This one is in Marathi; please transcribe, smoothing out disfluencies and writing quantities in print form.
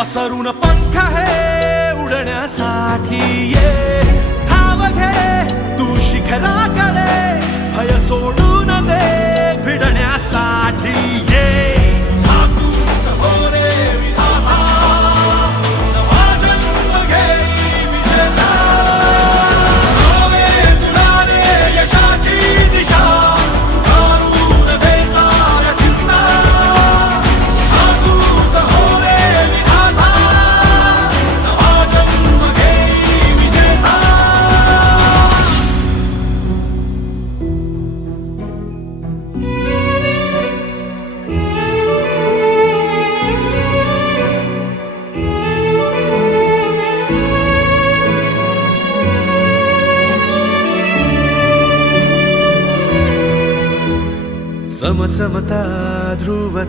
पसरून पंख हे उडण्यासाठी ये ठाव घे तू शिखराकडे भय सोडून दे भिडण्यासाठी ये झाकून समोरे विधाता नवा जन्म घेई विजेता रोवे तुलारे यशाची दिशा सुधारून दे साऱ्या चिंता झाकून समोरे विधाता नवा जन्म घेई विजेता चमचमता ध्रुव